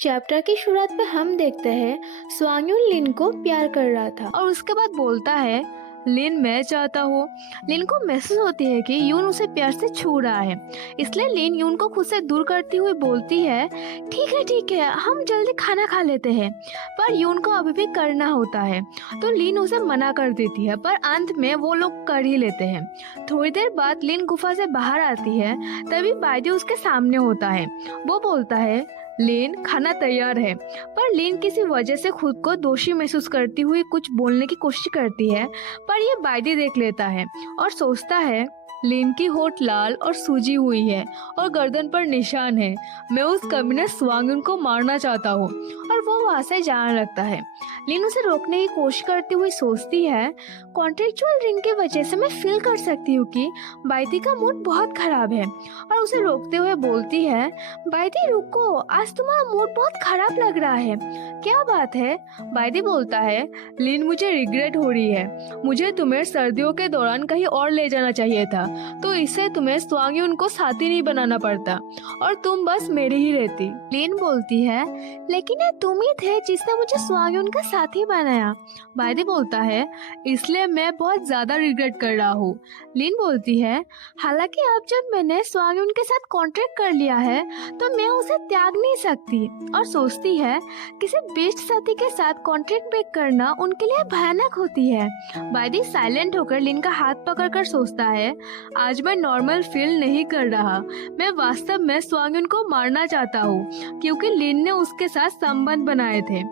Chapter की शुरुआत पे हम देखते हैं स्वांगयुन लिन को प्यार कर रहा था और उसके बाद बोलता है लिन मैं चाहता हूँ। लिन को महसूस होती है कि यून उसे प्यार से छू रहा है, इसलिए लिन यून को खुद से दूर करती हुई बोलती है ठीक है हम जल्दी खाना खा लेते हैं। पर यून को अभी भी करना होता है तो लिन उसे मना कर देती है, पर अंत में वो लोग कर ही लेते हैं। थोड़ी देर बाद लिन गुफा से बाहर आती है, तभी बायदी उसके सामने होता है। वो बोलता है लिन खाना तैयार है, पर लिन किसी वजह से खुद को दोषी महसूस करती हुई कुछ बोलने की कोशिश करती है, पर ये बायदी देख लेता है और सोचता है लिन की होठ लाल और सूजी हुई है और गर्दन पर निशान है। मैं उस कमीने स्वांगयुन को मारना चाहता हूँ और वो वहाँ से जाने लगता है। लिन उसे रोकने की कोशिश करती हुई सोचती है कॉन्ट्रेक्चुअल रिंग की वजह से मैं फील कर सकती हूँ कि बायदी का मूड बहुत खराब है, और उसे रोकते हुए बोलती है बायदी रुको, आज तुम्हारा मूड बहुत खराब लग रहा है, क्या बात है? बायदी बोलता है लिन मुझे रिग्रेट हो रही है, मुझे तुम्हें सर्दियों के दौरान कहीं और ले जाना चाहिए था, तो इससे तुम्हें स्वांगयुन को साथी नहीं बनाना पड़ता और तुम बस मेरी ही रहती। लिन बोलती है लेकिन ये तुम ही थे जिसने मुझे स्वांगयुन का साथी बनाया। बायदी बोलता है इसलिए मैं बहुत ज्यादा रिग्रेट कर रहा हूँ। लिन बोलती है हालांकि अब जब मैंने स्वांगयुन के साथ कॉन्ट्रैक्ट कर लिया है तो मैं उसे त्याग नहीं सकती, और सोचती है किसी बेस्ट साथी के साथ कॉन्ट्रैक्ट ब्रेक करना उनके लिए भयानक होती है। बायदी साइलेंट होकर लिन का हाथ पकड़कर सोचता है आज मैं नॉर्मल फील नहीं कर रहा, मैं वास्तव में स्वांगयुन को मारना चाहता हूँ क्योंकि लिन ने उसके साथ संबंध बनाए थे।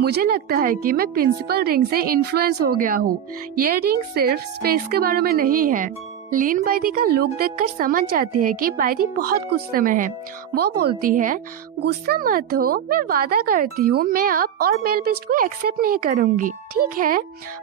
मुझे लगता है कि मैं प्रिंसिपल रिंग से इन्फ्लुएंस हो गया हूँ, ये रिंग सिर्फ स्पेस के बारे में नहीं है। लिन बायदी का लुक देखकर समझ जाती है कि बायदी बहुत गुस्से में है। वो बोलती है गुस्सा मत हो, मैं वादा करती हूँ मैं अब और मेल बिस्ट को एक्सेप्ट नहीं करूँगी, ठीक है?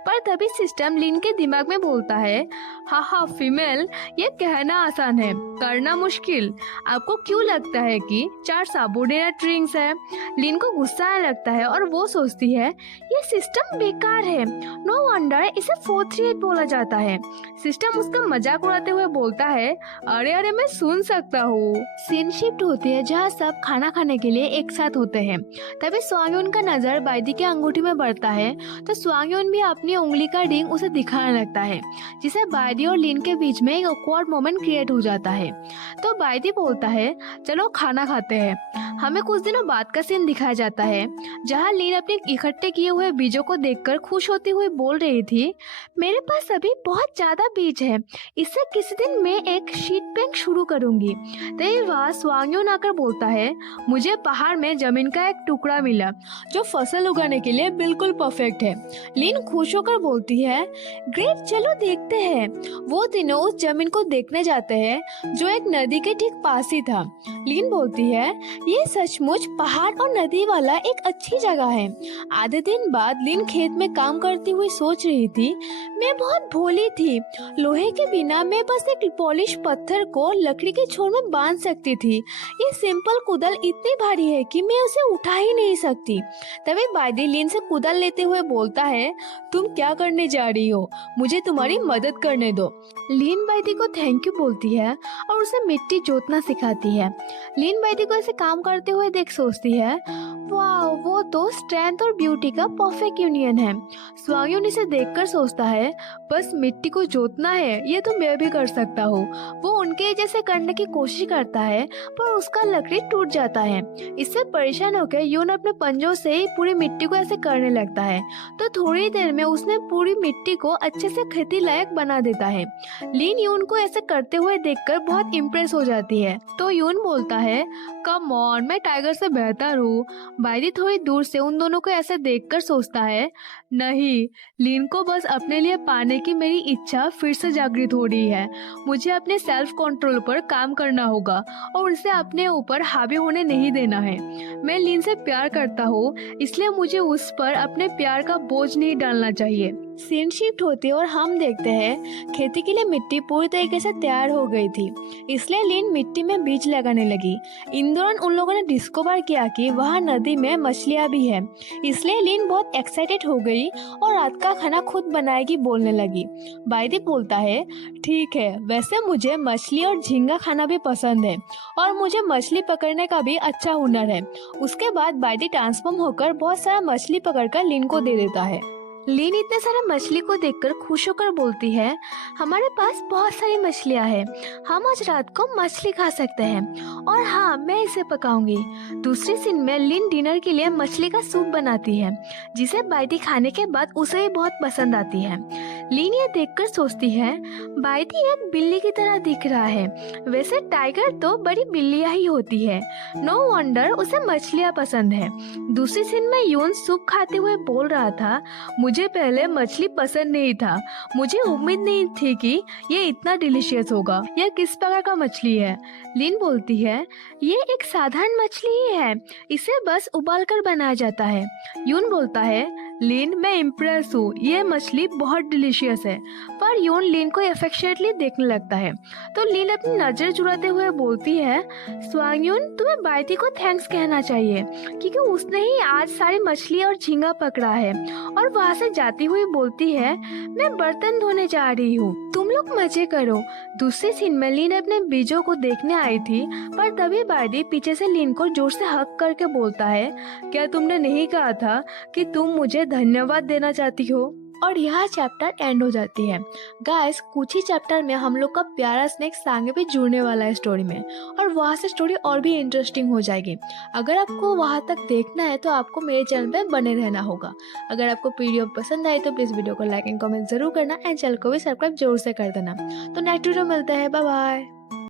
पर तभी सिस्टम लिन के दिमाग में बोलता है हाँ फीमेल, ये कहना आसान है करना मुश्किल। आपको क्यों लगता है कि 4 सबऑर्डिनेट रिंग्स है? लिन को गुस्सा आने लगता है और वो सोचती है ये सिस्टम बेकार है, नो वंडर इसे 438 बोला जाता है। सिस्टम उसका मजाक उड़ाते हुए बोलता है अरे मैं सुन सकता हूँ। सीन शिफ्ट होती है जहाँ सब खाना खाने के लिए एक साथ होते हैं। तभी स्वांगयुन का नजर बायदी के अंगूठी में बढ़ता है तो स्वांगयुन भी अपनी उंगली का रिंग उसे दिखाने लगता है, जिसे बायदी और लिन के बीच में एक ऑकवर्ड मोमेंट क्रिएट हो जाता है। तो बायदी बोलता है चलो खाना खाते हैं। हमें कुछ दिनों बाद का सीन दिखाया जाता है जहाँ लिन अपने इकट्ठे किए हुए बीजों को देखकर खुश होती हुई बोल रही थी मेरे पास अभी बहुत ज्यादा बीज है, इससे किसी दिन मैं एक शीट बैंक शुरू करूंगी। तभी वहाँ स्वांगयुन आकर बोलता है मुझे पहाड़ में जमीन का एक टुकड़ा मिला जो फसल उगाने के लिए बिल्कुल परफेक्ट है। लिन खुश होकर बोलती है ग्रेट, चलो देखते हैं। वो तीनों उस जमीन को देखने जाते हैं जो एक नदी के ठीक पास ही था। लिन बोलती है ये सचमुच पहाड़ और नदी वाला एक अच्छी जगह है। आधे दिन बाद लिन खेत में काम करती हुई सोच रही थी मैं बहुत भोली थी, लोहे के बिना मैं बस एक पॉलिश पत्थर को लकड़ी के छोर में बांध सकती थी। ये सिंपल कुदाल इतनी भारी है कि मैं उसे उठा ही नहीं सकती। तभी बायदी लिन से कुदाल लेते हुए बोलता है तुम क्या करने जा रही हो, मुझे तुम्हारी मदद करने दो। लिन बायदी को थैंक यू बोलती है और उसे मिट्टी जोतना सिखाती है। लिन बायदी को ऐसे काम करते हुए देख सोचती है वाह, वो तो स्ट्रेंथ और ब्यूटी का परफेक्ट यूनियन है। स्वांगयुन इसे देखकर सोचता है बस मिट्टी को जोतना है, ये तो मैं भी कर सकता हूँ। वो उनके जैसे करने की कोशिश करता है पर उसका लकड़ी टूट जाता है। इससे परेशान होकर यून अपने पंजों से ही पूरी मिट्टी को ऐसे करने लगता है तो थोड़ी देर में उसने पूरी मिट्टी को अच्छे से खेती लायक बना देता है। लिन यून को ऐसे करते हुए देखकर बहुत इम्प्रेस हो जाती है तो यून बोलता है कम ऑन, मैं टाइगर से बेहतर हूँ। बायदी थोड़ी दूर से उन दोनों को ऐसे देखकर सोचता है नहीं, लिन को बस अपने लिए पाने की मेरी इच्छा फिर से जागृत हो रही है। मुझे अपने सेल्फ कंट्रोल पर काम करना होगा और उसे अपने ऊपर हावी होने नहीं देना है। मैं लिन से प्यार करता हूँ, इसलिए मुझे उस पर अपने प्यार का बोझ नहीं डालना चाहिए। सीन शिफ्ट होती है और हम देखते हैं खेती के लिए मिट्टी पूरी तरीके से तैयार हो गई थी, इसलिए लिन मिट्टी में बीज लगाने लगी। इन दौरान उन लोगों ने डिस्कवर किया कि वहाँ नदी में मछलियाँ भी हैं, इसलिए लिन बहुत एक्साइटेड हो गई और रात का खाना खुद बनाएगी बोलने लगी। बाइदी बोलता है, ठीक है, वैसे मुझे मछली और झींगा खाना भी पसंद है और मुझे मछली पकड़ने का भी अच्छा हुनर है। उसके बाद बाइदी ट्रांसफॉर्म होकर बहुत सारा मछली पकड़कर लिन को दे देता है। लिन इतने सारे मछली को देखकर खुश होकर बोलती है, हमारे पास बहुत सारी मछलियाँ हैं, हम आज रात को मछली खा सकते हैं और हाँ, मैं इसे पकाऊंगी। दूसरी सीन में लिन डिनर के लिए मछली का सूप बनाती है, जिसे बाइडी खाने के बाद उसे भी बहुत पसंद आती है। लिन ये देखकर सोचती है, बाइडी एक बिल्ली की तरह दिख रहा है, वैसे टाइगर तो बड़ी बिल्लियाँ ही होती है, नो वंडर उसे मछलियाँ पसंद है। दूसरी सीन में यून सूप खाते हुए बोल रहा था, मुझे पहले मछली पसंद नहीं था, मुझे उम्मीद नहीं थी कि ये इतना डिलीशियस होगा। यह किस प्रकार का मछली है? लिन बोलती है, ये एक साधारण मछली ही है, इसे बस उबाल कर बनाया जाता है। यून बोलता है, लिन मैं इम्प्रेस हूँ, ये मछली बहुत डिलीशियस है। पर यून लिन को अफेक्शनेटली देखने लगता है, तो लिन अपनी नजर चुराते हुए बोलती है, स्वांगयून तुम्हें बाइटी को थैंक्स कहना चाहिए, क्योंकि उसने ही आज सारी मछली और झींगा पकड़ा है। और वहाँ से जाती हुई बोलती है, मैं बर्तन धोने जा रही हूँ, तुम लोग मजे करो। दूसरी सीन में लिन अपने बीजों को देखने आई थी, पर तभी बाइडी पीछे से लिन को जोर से हक करके बोलता है, क्या तुमने नहीं कहा था कि तुम मुझे धन्यवाद देना चाहती हो? और यह चैप्टर एंड हो जाती है। गाइस, कुछ ही चैप्टर में हम लोग का प्यारा स्नेक सांगे भी जुड़ने वाला है स्टोरी में, और वहाँ से स्टोरी और भी इंटरेस्टिंग हो जाएगी। अगर आपको वहाँ तक देखना है तो आपको मेरे चैनल पे बने रहना होगा। अगर आपको वीडियो पसंद आई तो प्लीज़ वीडियो को लाइक एंड कमेंट जरूर करना एंड चैनल को भी सब्सक्राइब जरूर से कर देना। तो नेक्स्ट वीडियो मिलते हैं, बाय बाय।